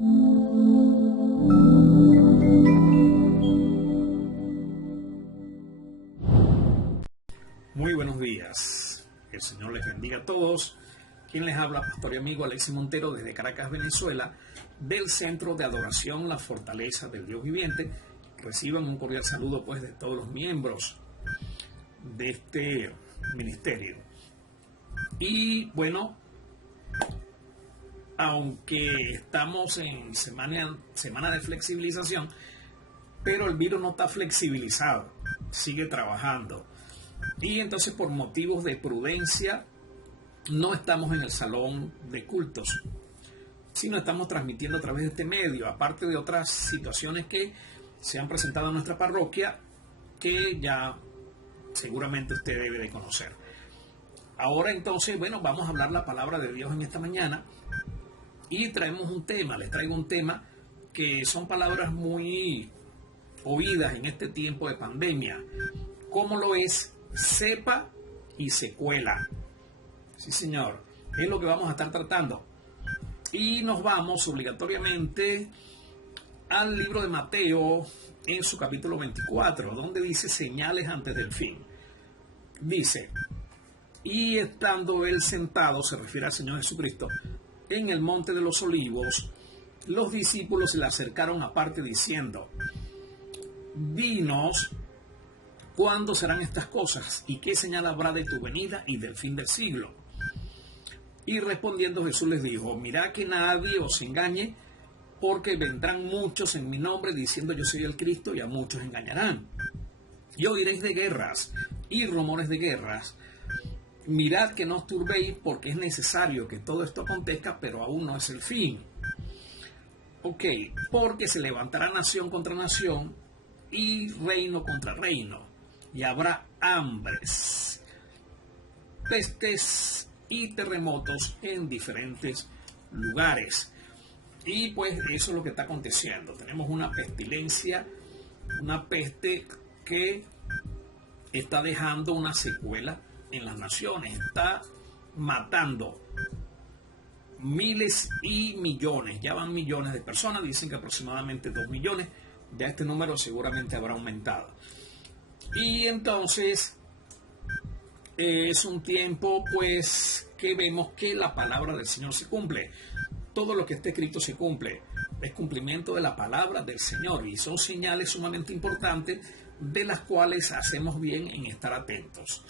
Muy buenos días, el Señor les bendiga a todos. Quien les habla, pastor y amigo Alexis Montero desde Caracas, Venezuela, del Centro de Adoración La Fortaleza del Dios Viviente. Reciban un cordial saludo pues de todos los miembros de este ministerio. Y bueno, aunque estamos en semana de flexibilización, pero el virus no está flexibilizado, sigue trabajando. Y entonces por motivos de prudencia no estamos en el salón de cultos, sino estamos transmitiendo a través de este medio, aparte de otras situaciones que se han presentado en nuestra parroquia que ya seguramente usted debe de conocer. Ahora entonces, bueno, vamos a hablar la palabra de Dios en esta mañana y traemos un tema, les traigo un tema que son palabras muy oídas en este tiempo de pandemia, como lo es cepa y secuela. Sí, señor, es lo que vamos a estar tratando. Y nos vamos obligatoriamente al libro de Mateo en su capítulo 24, donde dice señales antes del fin. Dice, y estando él sentado, se refiere al Señor Jesucristo, en el monte de los olivos, los discípulos se le acercaron aparte diciendo, dinos, ¿cuándo serán estas cosas? ¿Y qué señal habrá de tu venida y del fin del siglo? Y respondiendo Jesús les dijo, mirad que nadie os engañe, porque vendrán muchos en mi nombre diciendo yo soy el Cristo y a muchos engañarán. Y oiréis de guerras y rumores de guerras. Mirad que no os turbéis, porque es necesario que todo esto acontezca, pero aún no es el fin. Ok, porque se levantará nación contra nación y reino contra reino. Y habrá hambres, pestes y terremotos en diferentes lugares. Y pues eso es lo que está aconteciendo. Tenemos una pestilencia, una peste que está dejando una secuela en las naciones. Está matando miles y millones. Ya van millones de personas. Dicen que aproximadamente 2 millones. Ya este número seguramente habrá aumentado. Y entonces es un tiempo pues que vemos que la palabra del Señor se cumple. Todo lo que está escrito se cumple. Es cumplimiento de la palabra del Señor y son señales sumamente importantes de las cuales hacemos bien en estar atentos.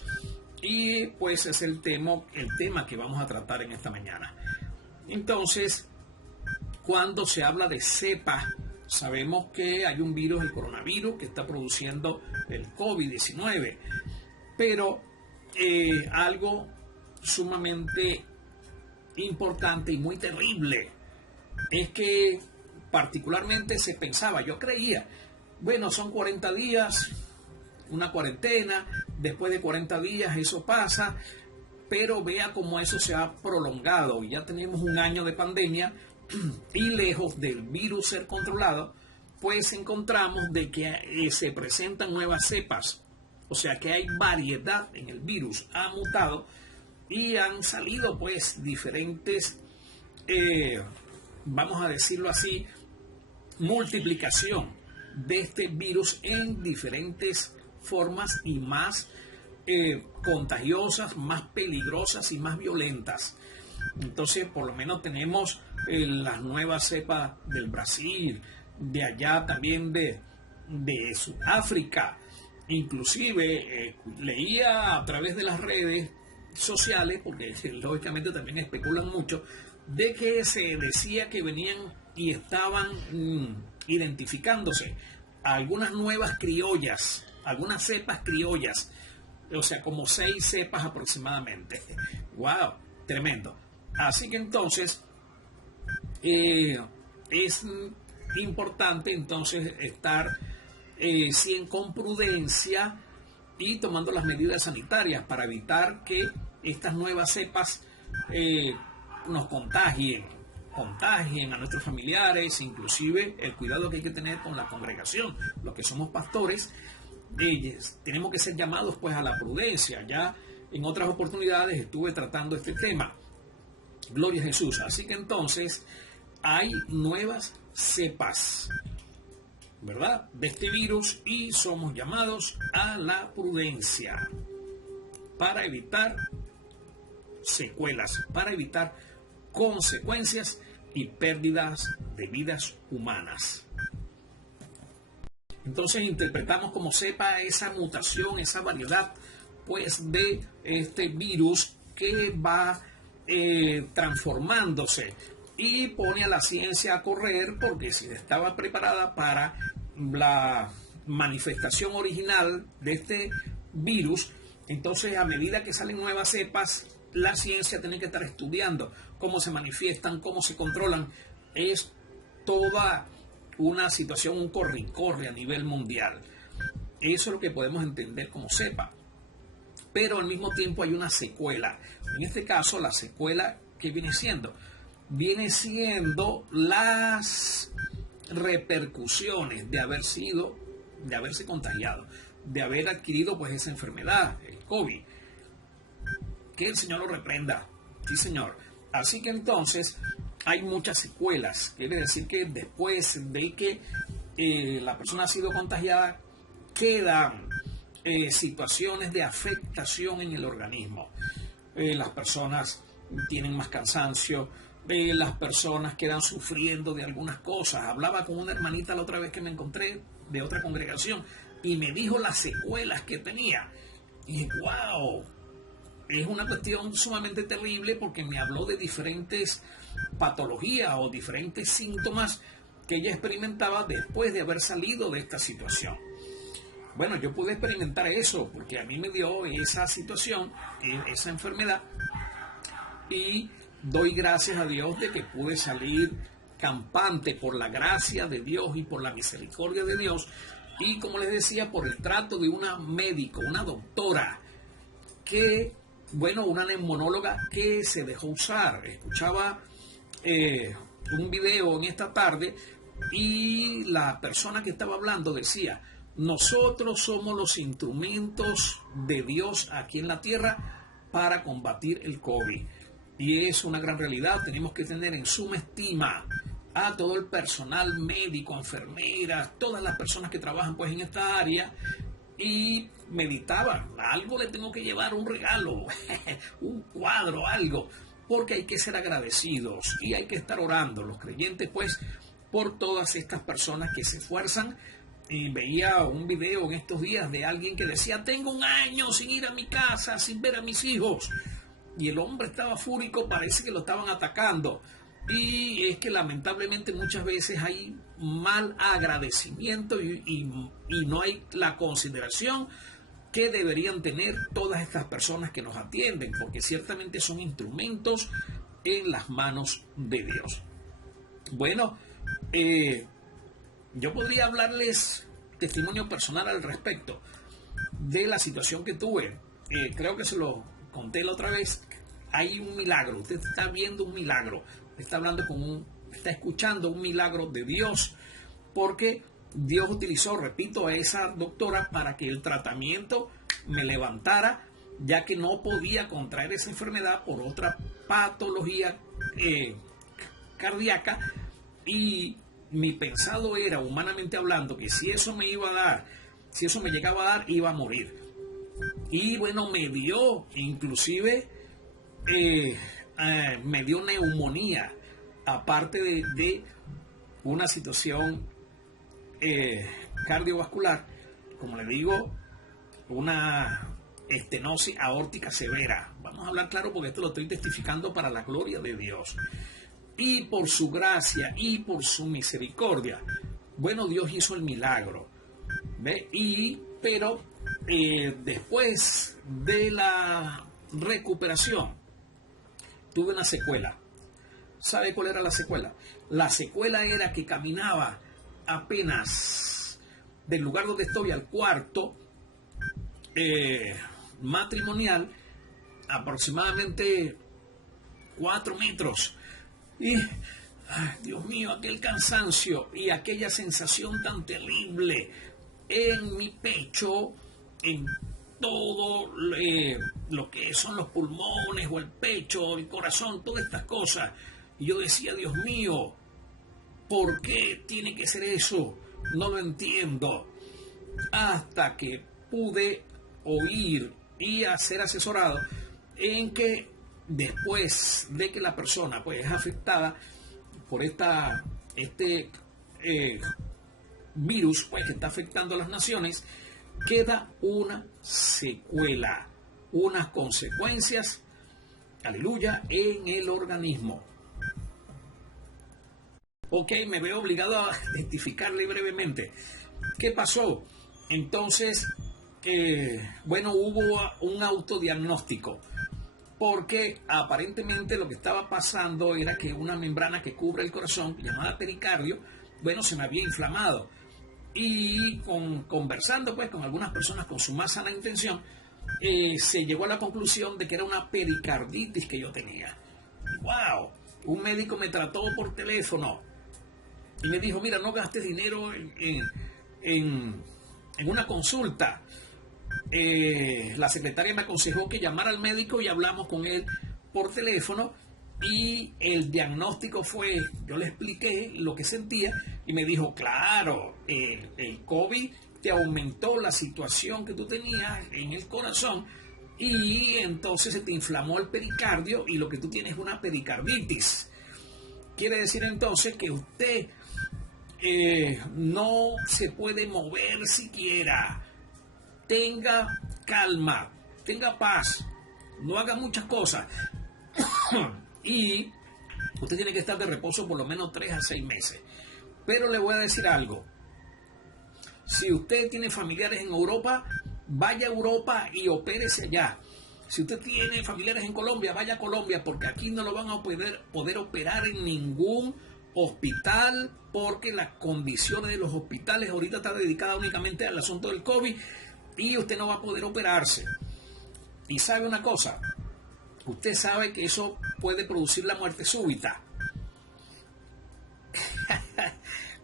Y pues es el tema que vamos a tratar en esta mañana. Entonces, cuando se habla de cepa, sabemos que hay un virus, el coronavirus, que está produciendo el COVID-19, pero algo sumamente importante y muy terrible es que particularmente se pensaba, yo creía, bueno, son 40 días, una cuarentena, después de 40 días eso pasa, pero vea cómo eso se ha prolongado y ya tenemos un año de pandemia y lejos del virus ser controlado, pues encontramos de que se presentan nuevas cepas, o sea que hay variedad en el virus, ha mutado y han salido pues diferentes, vamos a decirlo así, multiplicación de este virus en diferentes formas y más contagiosas, más peligrosas y más violentas. Entonces por lo menos tenemos las nuevas cepas del Brasil, de allá también de Sudáfrica. Inclusive leía a través de las redes sociales, porque lógicamente también especulan mucho, de que se decía que venían y estaban identificándose algunas nuevas criollas, algunas cepas criollas, o sea, como 6 cepas aproximadamente. ¡Wow! Tremendo. Así que entonces es importante entonces estar con prudencia y tomando las medidas sanitarias para evitar que estas nuevas cepas nos contagien a nuestros familiares, inclusive el cuidado que hay que tener con la congregación. Los que somos pastores, tenemos que ser llamados pues a la prudencia. Ya en otras oportunidades estuve tratando este tema. Gloria a Jesús. Así que entonces hay nuevas cepas, ¿verdad?, de este virus, y somos llamados a la prudencia para evitar secuelas, para evitar consecuencias y pérdidas de vidas humanas. Entonces interpretamos como cepa esa mutación, esa variedad, pues, de este virus que va transformándose, y pone a la ciencia a correr, porque si estaba preparada para la manifestación original de este virus, entonces a medida que salen nuevas cepas, la ciencia tiene que estar estudiando cómo se manifiestan, cómo se controlan. Es toda una situación, un corre-corre a nivel mundial. Eso es lo que podemos entender como cepa. Pero al mismo tiempo hay una secuela. En este caso, la secuela, ¿qué viene siendo? Viene siendo las repercusiones de haberse contagiado, de haber adquirido pues esa enfermedad, el COVID. Que el Señor lo reprenda. Sí, Señor. Así que entonces hay muchas secuelas. Quiere decir que después de que la persona ha sido contagiada, quedan situaciones de afectación en el organismo. Las personas tienen más cansancio, las personas quedan sufriendo de algunas cosas. Hablaba con una hermanita la otra vez que me encontré de otra congregación y me dijo las secuelas que tenía. Y wow, es una cuestión sumamente terrible, porque me habló de diferentes patologías o diferentes síntomas que ella experimentaba después de haber salido de esta situación. Bueno, yo pude experimentar eso porque a mí me dio esa situación, esa enfermedad, y doy gracias a Dios de que pude salir campante por la gracia de Dios y por la misericordia de Dios, y como les decía, por el trato de una médico, una doctora, que, bueno, una neumonóloga que se dejó usar. Escuchaba un video en esta tarde y la persona que estaba hablando decía: nosotros somos los instrumentos de Dios aquí en la tierra para combatir el COVID. Y es una gran realidad. Tenemos que tener en suma estima a todo el personal médico, enfermeras, todas las personas que trabajan pues en esta área. Y meditaba, algo le tengo que llevar, un regalo, un cuadro, algo, porque hay que ser agradecidos y hay que estar orando, los creyentes, pues, por todas estas personas que se esfuerzan. Y veía un video en estos días de alguien que decía: tengo un año sin ir a mi casa, sin ver a mis hijos. Y el hombre estaba fúrico, parece que lo estaban atacando. Y es que lamentablemente muchas veces hay mal agradecimiento y no hay la consideración que deberían tener todas estas personas que nos atienden, porque ciertamente son instrumentos en las manos de Dios. Bueno, yo podría hablarles testimonio personal al respecto de la situación que tuve. Creo que se lo conté la otra vez. Hay un milagro, usted está viendo un milagro, está escuchando un milagro de Dios, porque Dios utilizó, repito, a esa doctora para que el tratamiento me levantara, ya que no podía contraer esa enfermedad por otra patología cardíaca, y mi pensado era, humanamente hablando, que si eso me iba a dar, si eso me llegaba a dar, iba a morir. Y bueno, me dio, inclusive me dio neumonía, aparte de una situación cardiovascular, como le digo, una estenosis aórtica severa. Vamos a hablar claro, porque esto lo estoy testificando para la gloria de Dios. Y por su gracia y por su misericordia, bueno, Dios hizo el milagro, ¿ve? Pero después de la recuperación, tuve una secuela. ¿Sabe cuál era la secuela? La secuela era que caminaba apenas del lugar donde estoy al cuarto matrimonial, aproximadamente 4 metros. Y, ay, Dios mío, aquel cansancio y aquella sensación tan terrible en mi pecho, en todo lo que son los pulmones o el pecho, el corazón, todas estas cosas. Y yo decía: Dios mío, ¿Por qué tiene que ser eso? No lo entiendo. Hasta que pude oír y ser asesorado en que después de que la persona pues es afectada por este virus pues que está afectando a las naciones, queda una secuela, unas consecuencias, aleluya, en el organismo. Ok, me veo obligado a identificarle brevemente. ¿Qué pasó? Entonces, bueno, hubo un autodiagnóstico, porque aparentemente lo que estaba pasando era que una membrana que cubre el corazón, llamada pericardio, bueno, se me había inflamado. Y conversando pues con algunas personas con su más sana intención, se llegó a la conclusión de que era una pericarditis que yo tenía. ¡Wow! Un médico me trató por teléfono y me dijo, mira, no gastes dinero en una consulta. La secretaria me aconsejó que llamara al médico y hablamos con él por teléfono, y el diagnóstico fue, yo le expliqué lo que sentía y me dijo, claro, el COVID te aumentó la situación que tú tenías en el corazón y entonces se te inflamó el pericardio y lo que tú tienes es una pericarditis. Quiere decir entonces que usted no se puede mover siquiera. Tenga calma, tenga paz, no haga muchas cosas y usted tiene que estar de reposo por lo menos 3 a 6 meses. Pero le voy a decir algo: si usted tiene familiares en Europa, vaya a Europa y opérese allá. Si usted tiene familiares en Colombia, vaya a Colombia, porque aquí no lo van a poder operar en ningún hospital, porque las condiciones de los hospitales ahorita están dedicadas únicamente al asunto del COVID y usted no va a poder operarse. Y sabe una cosa, usted sabe que eso puede producir la muerte súbita.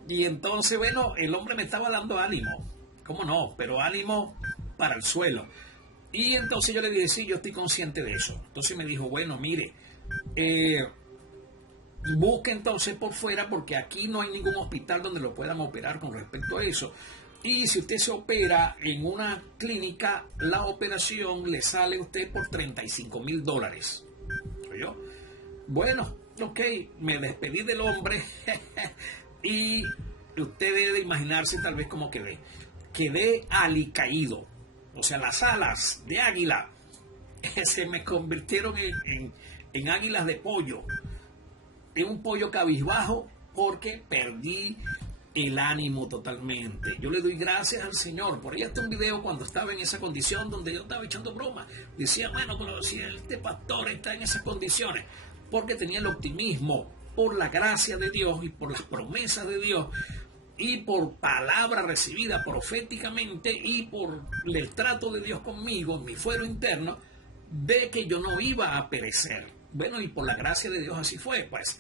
Y entonces, bueno, el hombre me estaba dando ánimo, ¿cómo no? Pero ánimo para el suelo. Y entonces yo le dije, sí, yo estoy consciente de eso. Entonces me dijo, bueno, mire, busque entonces por fuera, porque aquí no hay ningún hospital donde lo puedan operar con respecto a eso. Y si usted se opera en una clínica, la operación le sale a usted por $35,000. ¿Oyó? Bueno, ok, me despedí del hombre y usted debe de imaginarse tal vez cómo quedé. Quedé alicaído. O sea, las alas de águila se me convirtieron en águilas de pollo. En un pollo cabizbajo, porque perdí el ánimo totalmente. Yo le doy gracias al Señor. Por ahí está un video cuando estaba en esa condición donde yo estaba echando broma. Decía, bueno, si este pastor está en esas condiciones, porque tenía el optimismo por la gracia de Dios y por las promesas de Dios y por palabra recibida proféticamente y por el trato de Dios conmigo en mi fuero interno, de que yo no iba a perecer. Bueno, y por la gracia de Dios así fue, pues.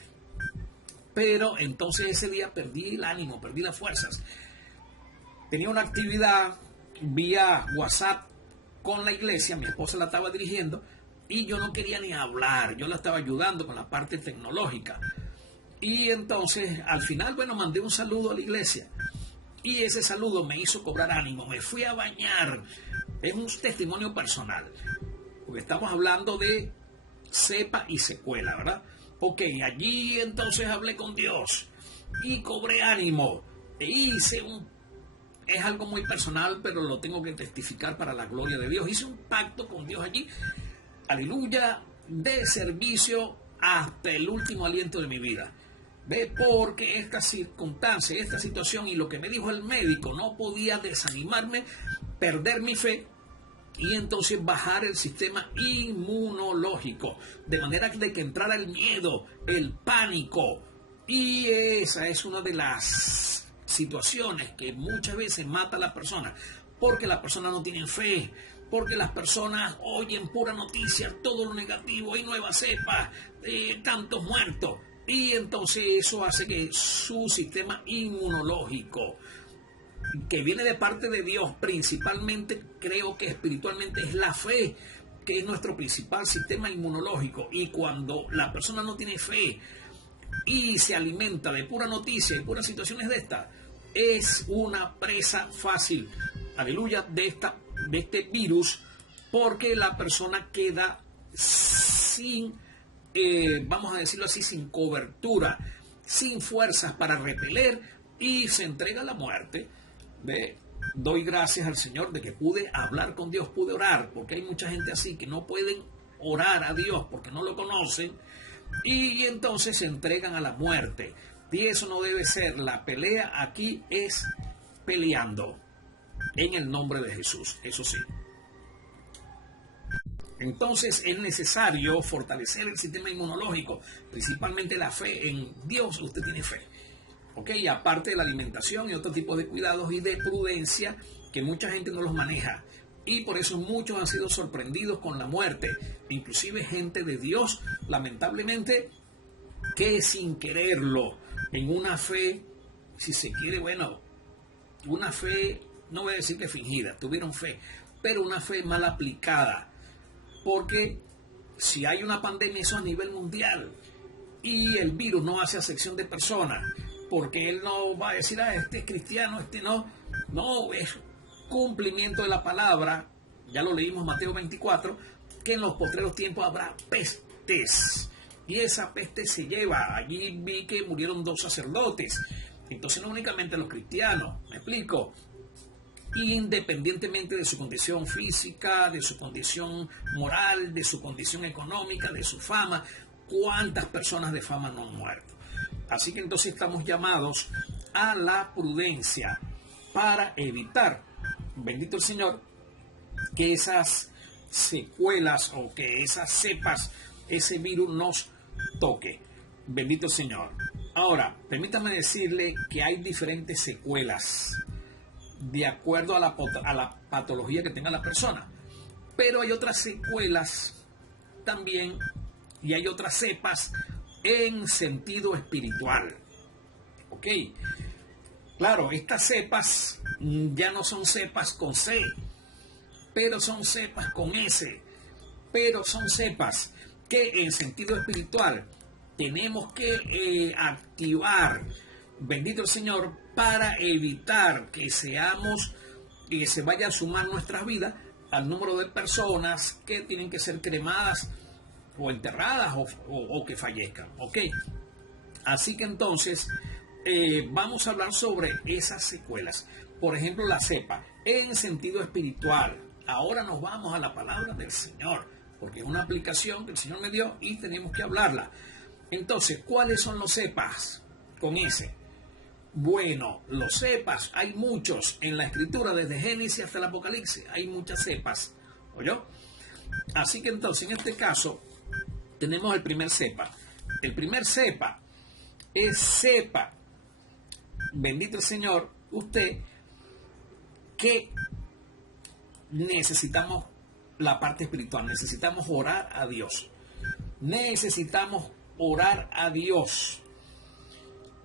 Pero entonces ese día perdí el ánimo, perdí las fuerzas. Tenía una actividad vía WhatsApp con la iglesia, mi esposa la estaba dirigiendo y yo no quería ni hablar, yo la estaba ayudando con la parte tecnológica. Y entonces al final, bueno, mandé un saludo a la iglesia y ese saludo me hizo cobrar ánimo, me fui a bañar. Es un testimonio personal, porque estamos hablando de cepa y secuela, ¿verdad? Ok, allí entonces hablé con Dios y cobré ánimo e es algo muy personal, pero lo tengo que testificar para la gloria de Dios. Hice un pacto con Dios allí, aleluya, de servicio hasta el último aliento de mi vida. ¿Ve? Porque esta circunstancia, esta situación y lo que me dijo el médico no podía desanimarme, perder mi fe y entonces bajar el sistema inmunológico, de manera de que entrara el miedo, el pánico. Y esa es una de las situaciones que muchas veces mata a la persona, porque la persona no tiene fe, porque las personas oyen pura noticia, todo lo negativo, hay nueva cepa, tantos muertos, y entonces eso hace que su sistema inmunológico, que viene de parte de Dios, principalmente creo que espiritualmente es la fe, que es nuestro principal sistema inmunológico, y cuando la persona no tiene fe, y se alimenta de pura noticia y puras situaciones de estas, es una presa fácil, aleluya, de este virus, porque la persona queda sin, vamos a decirlo así, sin cobertura, sin fuerzas para repeler y se entrega a la muerte. ¿Ve? Doy gracias al Señor de que pude hablar con Dios, pude orar, porque hay mucha gente así que no pueden orar a Dios porque no lo conocen y entonces se entregan a la muerte. Y eso no debe ser. La pelea aquí es peleando en el nombre de Jesús, eso sí. Entonces es necesario fortalecer el sistema inmunológico, principalmente la fe en Dios. Usted tiene fe, ¿ok? Y aparte de la alimentación y otro tipo de cuidados y de prudencia que mucha gente no los maneja. Y por eso muchos han sido sorprendidos con la muerte, inclusive gente de Dios, lamentablemente, que sin quererlo, en una fe, si se quiere, bueno, una fe, no voy a decir que fingida, tuvieron fe, pero una fe mal aplicada, porque si hay una pandemia, eso a nivel mundial, y el virus no hace acepción de personas, porque él no va a decir, este es cristiano, este no, no, es cumplimiento de la palabra. Ya lo leímos en Mateo 24, que en los postreros tiempos habrá pestes, y esa peste se lleva. Allí vi que murieron 2 sacerdotes, entonces no únicamente los cristianos, me explico, independientemente de su condición física, de su condición moral, de su condición económica, de su fama. ¿Cuántas personas de fama no han muerto? Así que entonces estamos llamados a la prudencia para evitar, bendito el Señor, que esas secuelas o que esas cepas, ese virus nos toque. Bendito el Señor. Ahora, permítame decirle que hay diferentes secuelas de acuerdo a la patología que tenga la persona. Pero hay otras secuelas también y hay otras cepas en sentido espiritual. ¿Ok? Claro, estas cepas ya no son cepas con C, pero son cepas con S, pero son cepas que en sentido espiritual tenemos que activar, bendito el Señor, para evitar que seamos y que se vaya a sumar nuestras vidas al número de personas que tienen que ser cremadas o enterradas o que fallezcan. ¿Ok? Así que entonces vamos a hablar sobre esas secuelas. Por ejemplo, la cepa en sentido espiritual. Ahora nos vamos a la palabra del Señor, porque es una aplicación que el Señor me dio y tenemos que hablarla. Entonces, ¿cuáles son los cepas con ese? Bueno, los cepas, hay muchos en la Escritura, desde Génesis hasta el Apocalipsis, hay muchas cepas, ¿oyó? Así que entonces, en este caso, tenemos el primer cepa. El primer cepa es cepa, bendito el Señor, usted, que necesitamos la parte espiritual, necesitamos orar a Dios, necesitamos orar a Dios,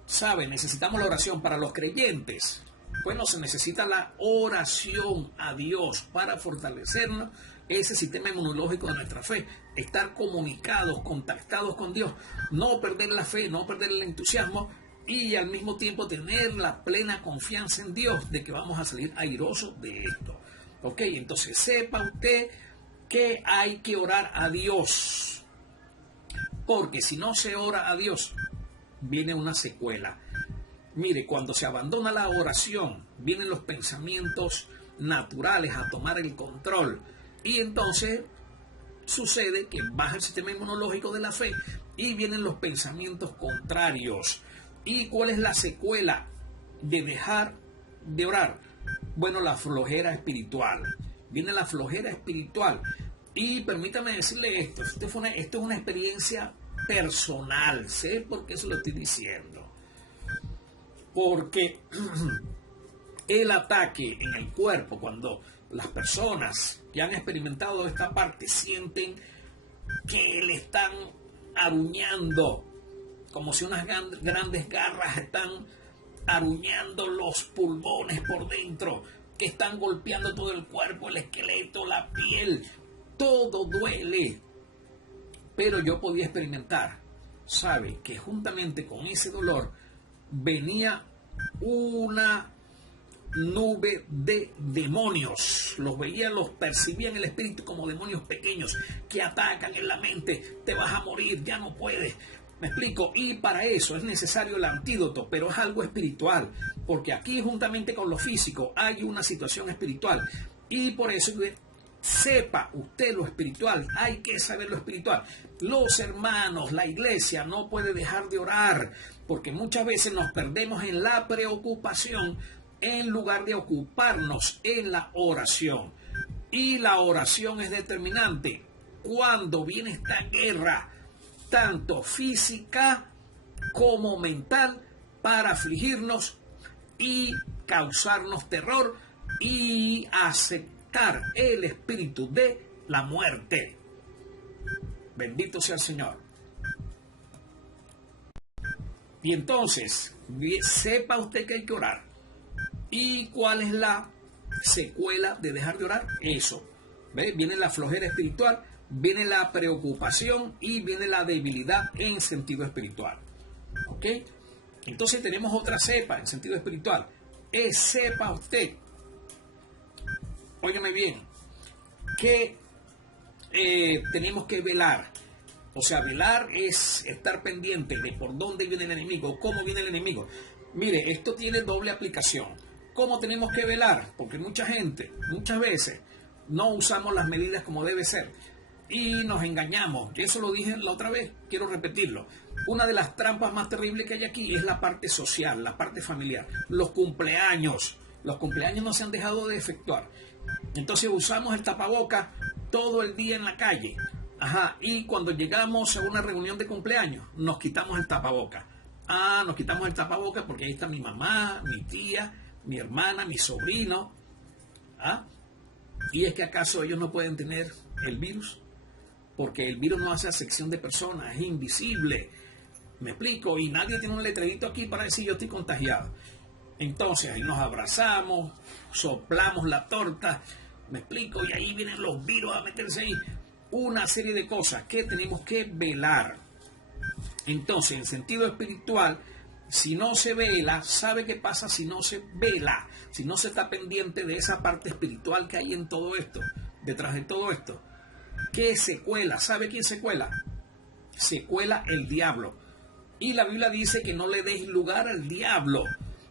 ¿sabe? Necesitamos la oración para los creyentes. Bueno, se necesita la oración a Dios para fortalecernos ese sistema inmunológico de nuestra fe, estar comunicados, contactados con Dios, no perder la fe, no perder el entusiasmo y al mismo tiempo tener la plena confianza en Dios de que vamos a salir airosos de esto. Ok, entonces sepa usted que hay que orar a Dios, porque si no se ora a Dios, viene una secuela. Mire, cuando se abandona la oración, vienen los pensamientos naturales a tomar el control. Y entonces sucede que baja el sistema inmunológico de la fe y vienen los pensamientos contrarios. ¿Y cuál es la secuela de dejar de orar? Bueno, la flojera espiritual. Viene la flojera espiritual. Y permítame decirle esto. Esto es una experiencia personal. ¿Sé por qué se lo estoy diciendo? Porque el ataque en el cuerpo, cuando las personas que han experimentado esta parte sienten que le están aruñando, como si unas grandes garras están aruñando los pulmones por dentro, que están golpeando todo el cuerpo, el esqueleto, la piel, todo duele. Pero yo podía experimentar sabe que juntamente con ese dolor venía una nube de demonios. Los veía, los percibía en el espíritu como demonios pequeños que atacan en la mente. Te vas a morir, ya no puedes. ¿Me explico? Y para eso es necesario el antídoto, pero es algo espiritual, porque aquí juntamente con lo físico hay una situación espiritual. Y por eso sepa usted lo espiritual, hay que saber lo espiritual. Los hermanos, la iglesia no puede dejar de orar, porque muchas veces nos perdemos en la preocupación en lugar de ocuparnos en la oración. Y la oración es determinante cuando viene esta guerra, tanto física como mental, para afligirnos y causarnos terror y aceptar el espíritu de la muerte. Bendito sea el Señor. Y entonces, sepa usted que hay que orar. ¿Y cuál es la secuela de dejar de orar? Eso. ¿Ve? Viene la flojera espiritual, viene la preocupación y viene la debilidad en sentido espiritual. ¿Ok? Entonces tenemos otra cepa en sentido espiritual. Sepa usted, óigame bien, que tenemos que velar. O sea, velar es estar pendiente de por dónde viene el enemigo, cómo viene el enemigo. Mire, esto tiene doble aplicación. ¿Cómo tenemos que velar? Porque mucha gente, muchas veces, no usamos las medidas como debe ser y nos engañamos. Yo eso lo dije la otra vez, quiero repetirlo. Una de las trampas más terribles que hay aquí es la parte social, la parte familiar. Los cumpleaños no se han dejado de efectuar. Entonces usamos el tapaboca todo el día en la calle. Y cuando llegamos a una reunión de cumpleaños, nos quitamos el tapaboca. Nos quitamos el tapaboca porque ahí está mi mamá, mi tía, mi hermana, mi sobrino. ¿Y es que acaso ellos no pueden tener el virus? Porque el virus no hace acepción de personas, es invisible. ¿Me explico? Y nadie tiene un letrerito aquí para decir yo estoy contagiado. Entonces ahí nos abrazamos, soplamos la torta, ¿me explico? Y ahí vienen los virus a meterse ahí. Una serie de cosas que tenemos que velar. Entonces, en sentido espiritual, si no se vela, ¿sabe qué pasa si no se vela? Si no se está pendiente de esa parte espiritual que hay en todo esto, detrás de todo esto. ¿Qué secuela? ¿Sabe quién secuela? Secuela el diablo. Y la Biblia dice que no le deis lugar al diablo.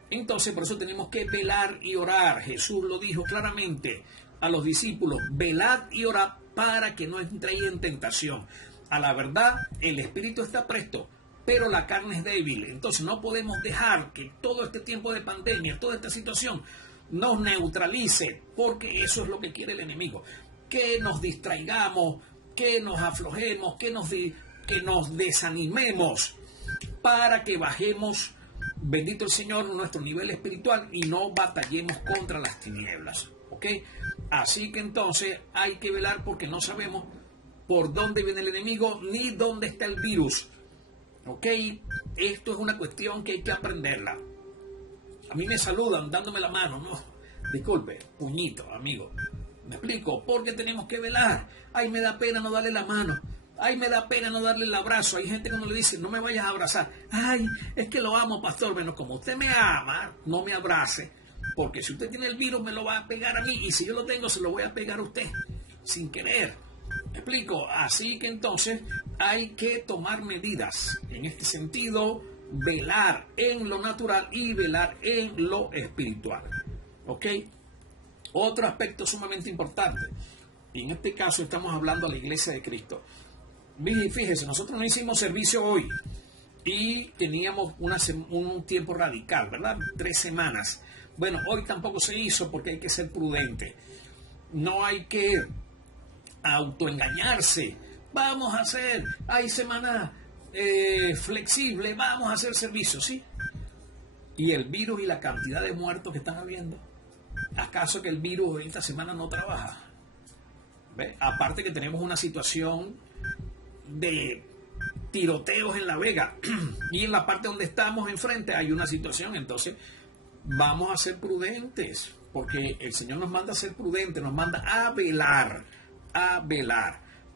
Entonces, por eso tenemos que velar y orar. Jesús lo dijo claramente a los discípulos: velad y orad para que no entréis en tentación. A la verdad, el espíritu está presto, pero la carne es débil. Entonces no podemos dejar que todo este tiempo de pandemia, toda esta situación, nos neutralice, porque eso es lo que quiere el enemigo. Que nos distraigamos, que nos aflojemos, que nos desanimemos, para que bajemos, bendito el Señor, nuestro nivel espiritual y no batallemos contra las tinieblas. ¿Ok? Así que entonces hay que velar, porque no sabemos por dónde viene el enemigo ni dónde está el virus. ¿Ok? Esto es una cuestión que hay que aprenderla. A mí me saludan dándome la mano. No, disculpe, puñito, amigo. ¿Me explico? Porque tenemos que velar. Ay, me da pena no darle la mano. Ay, me da pena no darle el abrazo. Hay gente que no le dice: no me vayas a abrazar. Ay, es que lo amo, pastor. Bueno, como usted me ama, no me abrace. Porque si usted tiene el virus, me lo va a pegar a mí. Y si yo lo tengo, se lo voy a pegar a usted. Sin querer. ¿Me explico? Así que entonces hay que tomar medidas. En este sentido, velar en lo natural y velar en lo espiritual. ¿Ok? Otro aspecto sumamente importante. Y en este caso estamos hablando a la iglesia de Cristo. Fíjese, nosotros no hicimos servicio hoy. Y teníamos un tiempo radical, ¿verdad? 3 semanas. Bueno, hoy tampoco se hizo porque hay que ser prudente. No hay que autoengañarse. Vamos a hacer, hay semana flexible, vamos a hacer servicio, ¿sí? Y el virus y la cantidad de muertos que están habiendo. ¿Acaso que el virus esta semana no trabaja? ¿Ve? Aparte que tenemos una situación de tiroteos en La Vega y en la parte donde estamos enfrente hay una situación. Entonces vamos a ser prudentes, porque el Señor nos manda a ser prudentes, nos manda a velar,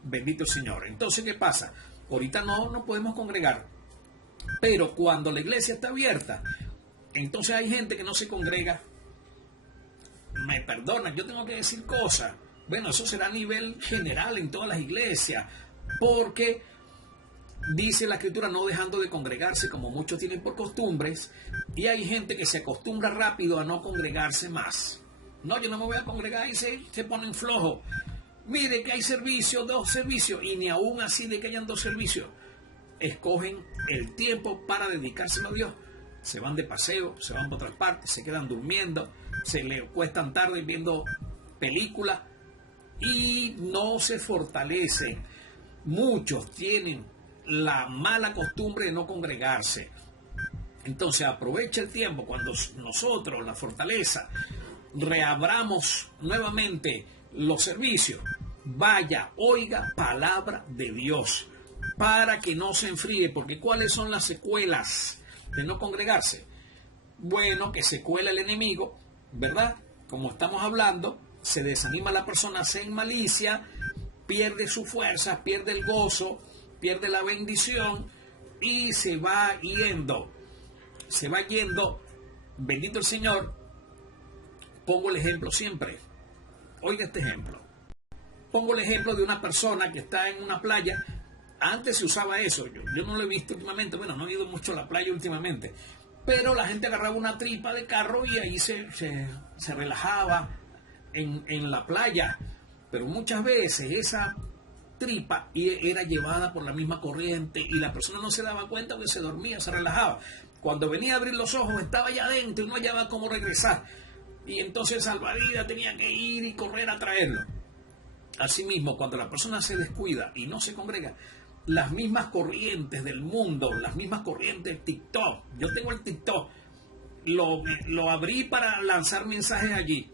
bendito el Señor. Entonces, ¿qué pasa? Ahorita no podemos congregar, Pero cuando la iglesia está abierta, entonces hay gente que no se congrega. Me perdona, yo tengo que decir cosas. Bueno, eso será a nivel general en todas las iglesias, porque dice la escritura no dejando de congregarse como muchos tienen por costumbres, y hay gente que se acostumbra rápido a no congregarse más. No, yo no me voy a congregar y se ponen flojos. Mire que hay servicios, 2 servicios, y ni aún así de que hayan 2 servicios, escogen el tiempo para dedicárselo a Dios. Se van de paseo, se van por otras partes, se quedan durmiendo, se le cuestan tarde viendo películas y no se fortalecen. Muchos tienen la mala costumbre de no congregarse. Entonces aprovecha el tiempo cuando nosotros, la fortaleza, reabramos nuevamente los servicios. Vaya, oiga palabra de Dios para que no se enfríe, porque ¿cuáles son las secuelas de no congregarse? Bueno, que se cuela el enemigo, ¿verdad? Como estamos hablando, se desanima la persona, se malicia, pierde su fuerza, pierde el gozo, pierde la bendición y se va yendo. Se va yendo, bendito el Señor. Pongo el ejemplo siempre. Oiga este ejemplo. Pongo el ejemplo de una persona que está en una playa. Antes se usaba eso, yo no lo he visto últimamente, bueno, no he ido mucho a la playa últimamente, pero la gente agarraba una tripa de carro y ahí se relajaba en la playa, pero muchas veces esa tripa era llevada por la misma corriente y la persona no se daba cuenta que se dormía, se relajaba. Cuando venía a abrir los ojos estaba allá adentro y no hallaba cómo regresar, y entonces el salvavidas tenía que ir y correr a traerlo. Asimismo, cuando la persona se descuida y no se congrega, las mismas corrientes del mundo, las mismas corrientes del TikTok. Yo tengo el TikTok, lo abrí para lanzar mensajes allí.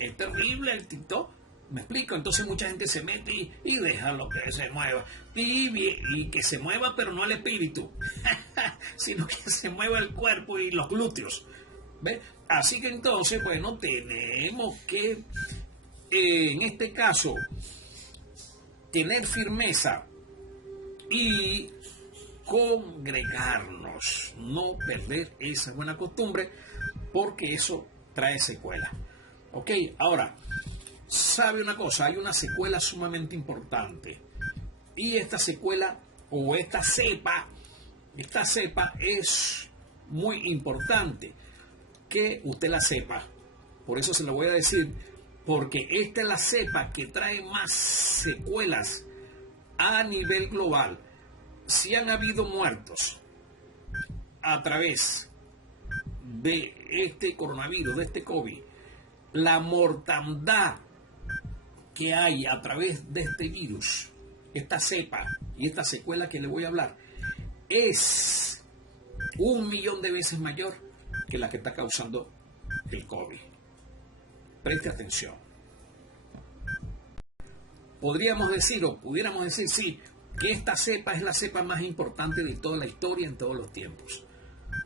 Es terrible el TikTok, me explico. Entonces mucha gente se mete y deja lo que se mueva. Y que se mueva, pero no el espíritu, sino que se mueva el cuerpo y los glúteos. ¿Ves? Así que entonces, bueno, tenemos que, en este caso, tener firmeza y congregarnos, no perder esa buena costumbre, porque eso trae secuela. Ok, ahora, ¿sabe una cosa? Hay una secuela sumamente importante, y esta secuela o esta cepa es muy importante que usted la sepa. Por eso se lo voy a decir, porque esta es la cepa que trae más secuelas a nivel global. Si han habido muertos a través de este coronavirus, de este COVID, la mortandad que hay a través de este virus, esta cepa y esta secuela que le voy a hablar, es 1.000.000 de veces mayor que la que está causando el COVID. Preste atención. Podríamos decir, o pudiéramos decir, sí, que esta cepa es la cepa más importante de toda la historia en todos los tiempos.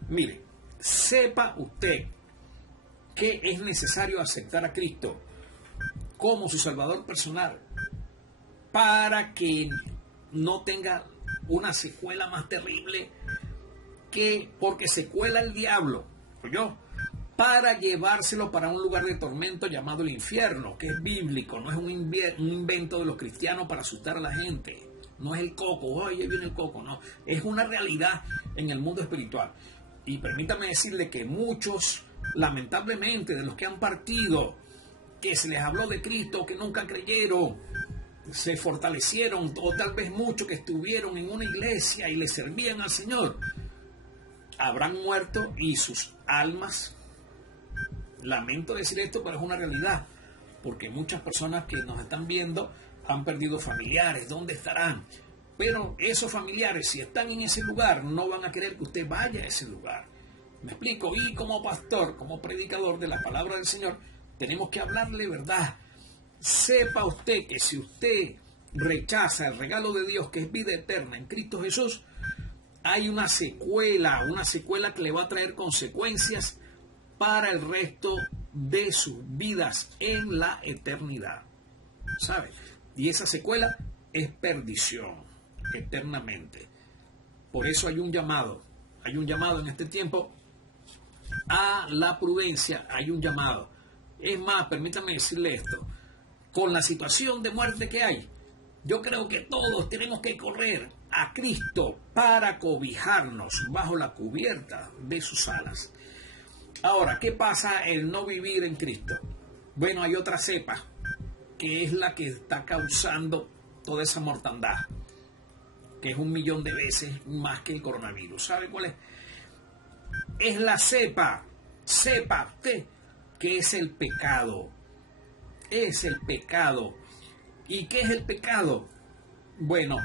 Mire, sepa usted que es necesario aceptar a Cristo como su Salvador personal para que no tenga una secuela más terrible, que porque secuela el diablo, ¿oyó?, para llevárselo para un lugar de tormento llamado el infierno, que es bíblico, no es un invento de los cristianos para asustar a la gente, no es el coco, oye, viene el coco, no, es una realidad en el mundo espiritual. Y permítame decirle que muchos, lamentablemente, de los que han partido, que se les habló de Cristo, que nunca creyeron, se fortalecieron, o tal vez muchos que estuvieron en una iglesia y le servían al Señor, habrán muerto y sus almas, lamento decir esto, pero es una realidad, porque muchas personas que nos están viendo han perdido familiares. ¿Dónde estarán? Pero esos familiares, si están en ese lugar, no van a querer que usted vaya a ese lugar. ¿Me explico? Y como pastor, como predicador de la palabra del Señor, tenemos que hablarle verdad. Sepa usted que si usted rechaza el regalo de Dios, que es vida eterna en Cristo Jesús, hay una secuela que le va a traer consecuencias para el resto de sus vidas en la eternidad, ¿sabe? Y esa secuela es perdición eternamente. Por eso hay un llamado hay un llamado en este tiempo a la prudencia, hay un llamado. Es más, permítame decirle esto, con la situación de muerte que hay, yo creo que todos tenemos que correr a Cristo para cobijarnos bajo la cubierta de sus alas. Ahora, ¿qué pasa el no vivir en Cristo? Bueno, hay otra cepa que es la que está causando toda esa mortandad, que es 1.000.000 de veces más que el coronavirus. ¿Sabe cuál es? Es la cepa, sepa usted, que es el pecado. Es el pecado. ¿Y qué es el pecado? Bueno,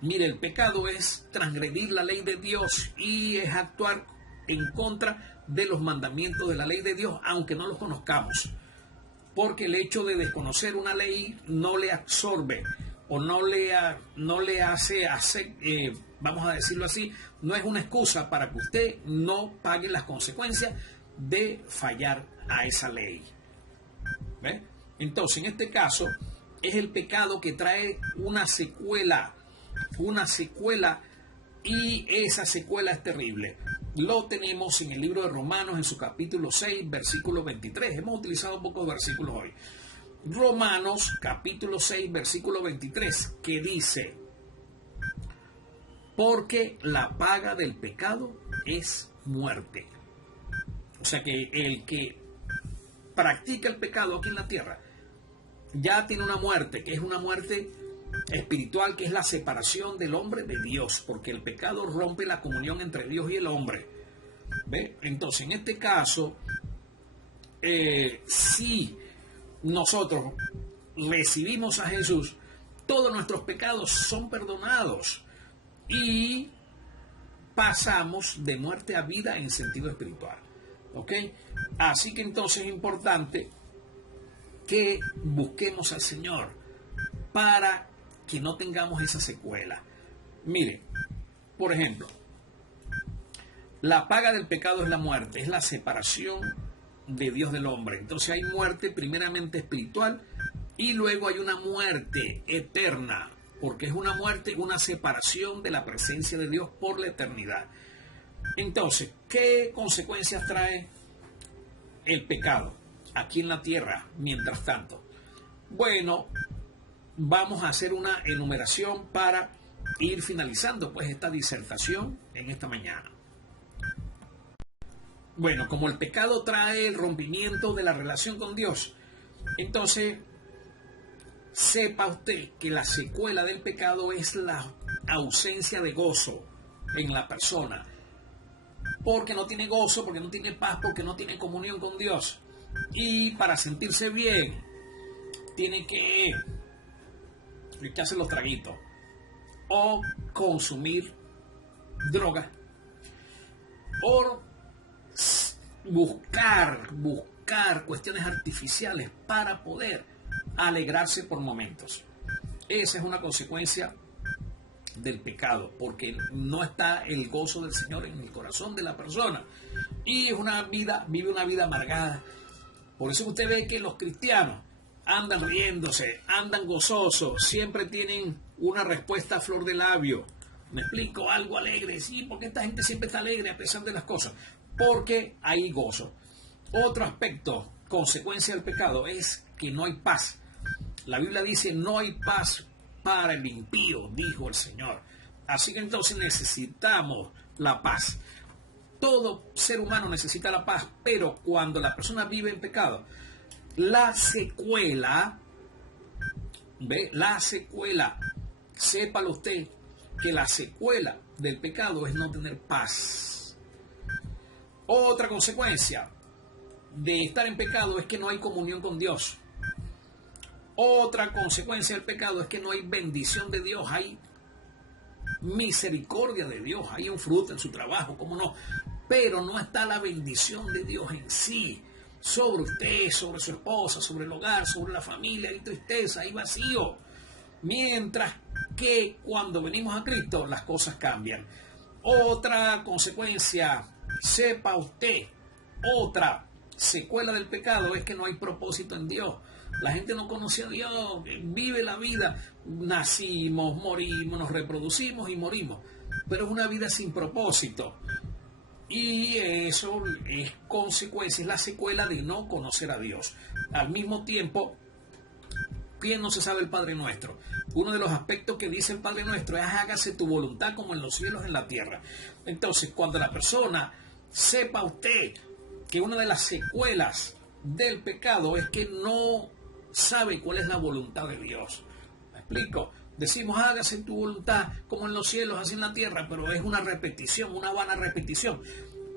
mire, el pecado es transgredir la ley de Dios y es actuar en contra de los mandamientos de la ley de Dios, aunque no los conozcamos. Porque el hecho de desconocer una ley no le absorbe o no le hace, vamos a decirlo así, no es una excusa para que usted no pague las consecuencias de fallar a esa ley. ¿Ve? Entonces, en este caso, es el pecado que trae una secuela, y esa secuela es terrible. Lo tenemos en el libro de Romanos, en su capítulo 6, versículo 23. Hemos utilizado pocos versículos hoy. Romanos, capítulo 6, versículo 23, que dice: porque la paga del pecado es muerte. O sea que el que practica el pecado aquí en la tierra ya tiene una muerte, que es una muerte espiritual, que es la separación del hombre de Dios, porque el pecado rompe la comunión entre Dios y el hombre. ¿Ve? Entonces, en este caso, si nosotros recibimos a Jesús, todos nuestros pecados son perdonados y pasamos de muerte a vida en sentido espiritual. ¿Ok? Así que entonces es importante que busquemos al Señor para que no tengamos esa secuela. Mire, por ejemplo, la paga del pecado es la muerte, es la separación de Dios del hombre. Entonces hay muerte primeramente espiritual y luego hay una muerte eterna, porque es una muerte, una separación de la presencia de Dios por la eternidad. Entonces, ¿qué consecuencias trae el pecado aquí en la tierra mientras tanto? Bueno, vamos a hacer una enumeración para ir finalizando pues esta disertación en esta mañana. Bueno, como el pecado trae el rompimiento de la relación con Dios, entonces sepa usted que la secuela del pecado es la ausencia de gozo en la persona, porque no tiene gozo, porque no tiene paz, porque no tiene comunión con Dios. Y para sentirse bien tiene que hacer los traguitos o consumir droga o buscar cuestiones artificiales para poder alegrarse por momentos. Esa es una consecuencia del pecado, porque no está el gozo del Señor en el corazón de la persona y es vive una vida amargada. Por eso usted ve que los cristianos andan riéndose, andan gozosos, siempre tienen una respuesta a flor de labio. ¿Me explico? Algo alegre. Sí, porque esta gente siempre está alegre a pesar de las cosas, porque hay gozo. Otro aspecto, consecuencia del pecado, es que no hay paz. La Biblia dice: no hay paz para el impío, dijo el Señor. Así que entonces necesitamos la paz. Todo ser humano necesita la paz, pero cuando la persona vive en pecado, la secuela, sépalo usted, que la secuela del pecado es no tener paz. Otra consecuencia de estar en pecado es que no hay comunión con Dios. Otra consecuencia del pecado es que no hay bendición de Dios, hay misericordia de Dios, hay un fruto en su trabajo, cómo no, pero no está la bendición de Dios en sí, sobre usted, sobre su esposa, sobre el hogar, sobre la familia. Hay tristeza, hay vacío. Mientras que cuando venimos a Cristo las cosas cambian. Otra consecuencia, sepa usted, otra secuela del pecado es que no hay propósito en Dios. La gente no conoce a Dios, vive la vida, nacimos, morimos, nos reproducimos y morimos, pero es una vida sin propósito. Y eso es consecuencia, es la secuela de no conocer a Dios. Al mismo tiempo, ¿quién no se sabe el Padre Nuestro? Uno de los aspectos que dice el Padre Nuestro es: hágase tu voluntad como en los cielos, en la tierra. Entonces, cuando la persona sepa usted que una de las secuelas del pecado es que no sabe cuál es la voluntad de Dios. ¿Me explico? Decimos: hágase tu voluntad como en los cielos, así en la tierra, pero es una repetición, una vana repetición,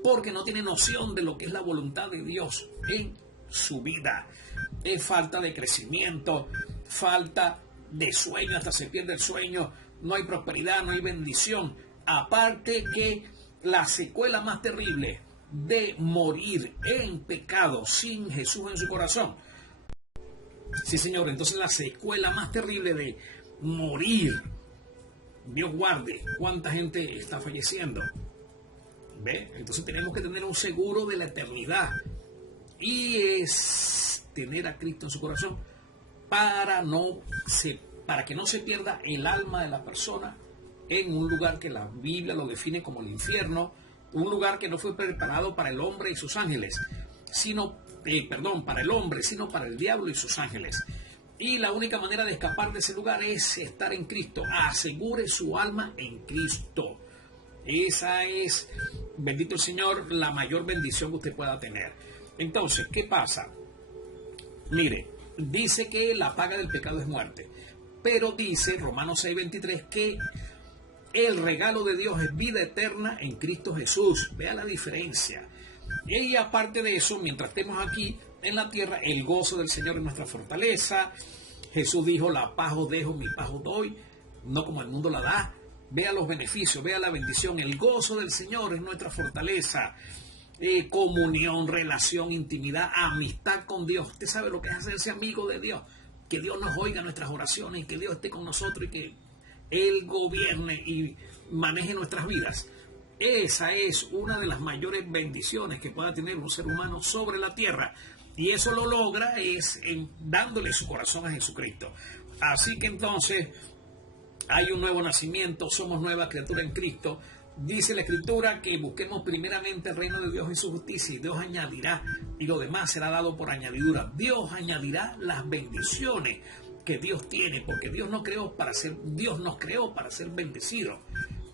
porque no tiene noción de lo que es la voluntad de Dios en su vida. Es falta de crecimiento, falta de sueño, hasta se pierde el sueño, no hay prosperidad, no hay bendición. Aparte que la secuela más terrible de morir en pecado sin Jesús en su corazón. Sí, señor, entonces la secuela más terrible de morir, Dios guarde, cuánta gente está falleciendo. ¿Ve? Entonces tenemos que tener un seguro de la eternidad, y es tener a Cristo en su corazón para que no se pierda el alma de la persona en un lugar que la Biblia lo define como el infierno, un lugar que no fue preparado para el hombre y sus ángeles, para el hombre, sino para el diablo y sus ángeles. Y la única manera de escapar de ese lugar es estar en Cristo. Asegure su alma en Cristo. Esa es, bendito el Señor, la mayor bendición que usted pueda tener. Entonces, ¿qué pasa? Mire, dice que la paga del pecado es muerte, pero dice Romanos 6:23 que el regalo de Dios es vida eterna en Cristo Jesús. Vea la diferencia. Y aparte de eso, mientras estemos aquí en la tierra, el gozo del Señor es nuestra fortaleza. Jesús dijo: la paz os dejo, mi paz os doy, no como el mundo la da. Vea los beneficios, vea la bendición. El gozo del Señor es nuestra fortaleza. Comunión, relación, intimidad, amistad con Dios. Usted sabe lo que es hacerse amigo de Dios. Que Dios nos oiga nuestras oraciones, que Dios esté con nosotros y que Él gobierne y maneje nuestras vidas. Esa es una de las mayores bendiciones que pueda tener un ser humano sobre la tierra. Y eso lo logra dándole su corazón a Jesucristo. Así que entonces hay un nuevo nacimiento, somos nueva criatura en Cristo. Dice la Escritura que busquemos primeramente el reino de Dios y su justicia, y Dios añadirá, y lo demás será dado por añadidura. Dios añadirá las bendiciones que Dios tiene, porque Dios nos creó para ser bendecidos.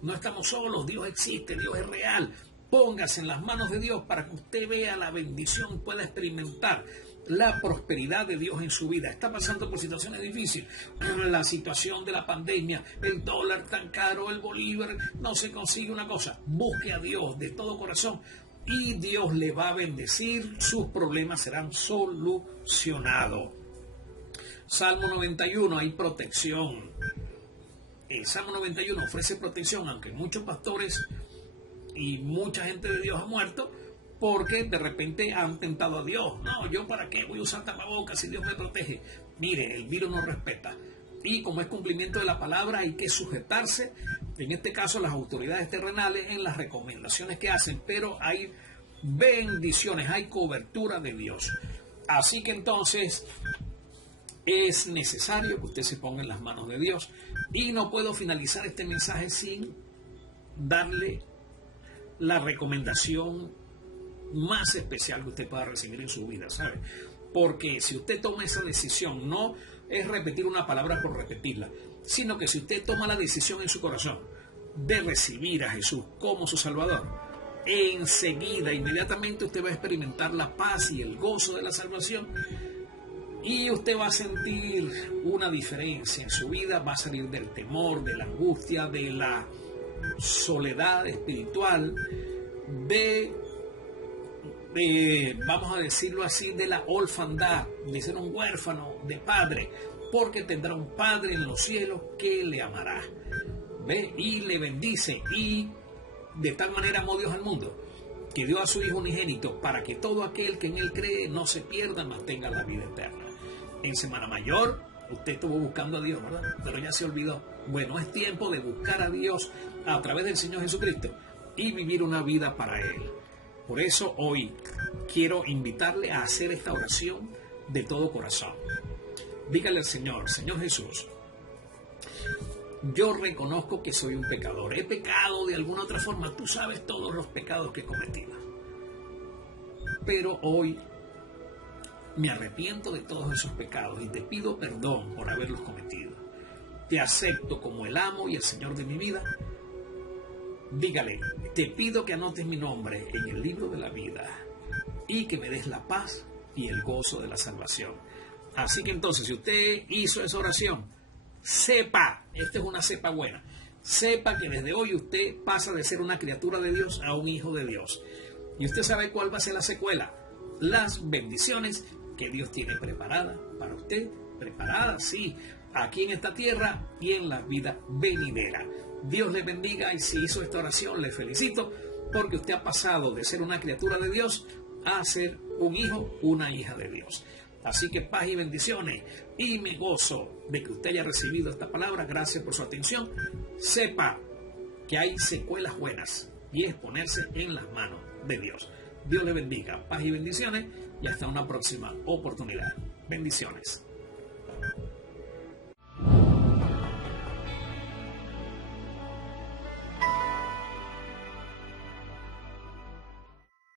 No estamos solos, Dios existe, Dios es real. Póngase en las manos de Dios para que usted vea la bendición, pueda experimentar la prosperidad de Dios en su vida. Está pasando por situaciones difíciles, la situación de la pandemia, el dólar tan caro, el bolívar, no se consigue una cosa. Busque a Dios de todo corazón y Dios le va a bendecir, sus problemas serán solucionados. Salmo 91, hay protección. El Salmo 91 ofrece protección, aunque muchos pastores y mucha gente de Dios ha muerto porque de repente han tentado a Dios. No, yo para qué voy a usar tapabocas si Dios me protege. Mire, el virus no respeta. Y como es cumplimiento de la palabra, hay que sujetarse, en este caso las autoridades terrenales, en las recomendaciones que hacen. Pero hay bendiciones, hay cobertura de Dios. Así que entonces es necesario que usted se ponga en las manos de Dios. Y no puedo finalizar este mensaje sin darle la recomendación más especial que usted pueda recibir en su vida, ¿sabe? Porque si usted toma esa decisión, no es repetir una palabra por repetirla, sino que si usted toma la decisión en su corazón de recibir a Jesús como su Salvador, enseguida, inmediatamente usted va a experimentar la paz y el gozo de la salvación, y usted va a sentir una diferencia en su vida, va a salir del temor, de la angustia, de la soledad espiritual, vamos a decirlo así, de la orfandad, de ser un huérfano de padre, porque tendrá un Padre en los cielos que le amará, ¿ve? Y le bendice, y de tal manera amó Dios al mundo, que dio a su Hijo unigénito, para que todo aquel que en Él cree no se pierda, mas tenga la vida eterna. En Semana Mayor, usted estuvo buscando a Dios, ¿verdad? Pero ya se olvidó. Bueno, es tiempo de buscar a Dios a través del Señor Jesucristo y vivir una vida para Él. Por eso hoy quiero invitarle a hacer esta oración de todo corazón. Dígale al Señor, Señor Jesús, yo reconozco que soy un pecador. He pecado de alguna otra forma. Tú sabes todos los pecados que he cometido. Pero hoy me arrepiento de todos esos pecados y te pido perdón por haberlos cometido. Te acepto como el amo y el Señor de mi vida. Dígale, te pido que anotes mi nombre en el libro de la vida y que me des la paz y el gozo de la salvación. Así que entonces, si usted hizo esa oración, sepa, esta es una cepa buena, sepa que desde hoy usted pasa de ser una criatura de Dios a un hijo de Dios. Y usted sabe cuál va a ser la secuela, las bendiciones que Dios tiene preparadas para usted, preparadas, sí, aquí en esta tierra y en la vida venidera. Dios le bendiga, y si hizo esta oración, le felicito, porque usted ha pasado de ser una criatura de Dios a ser un hijo, una hija de Dios. Así que paz y bendiciones, y me gozo de que usted haya recibido esta palabra. Gracias por su atención. Sepa que hay secuelas buenas y es ponerse en las manos de Dios. Dios le bendiga, paz y bendiciones, y hasta una próxima oportunidad. Bendiciones.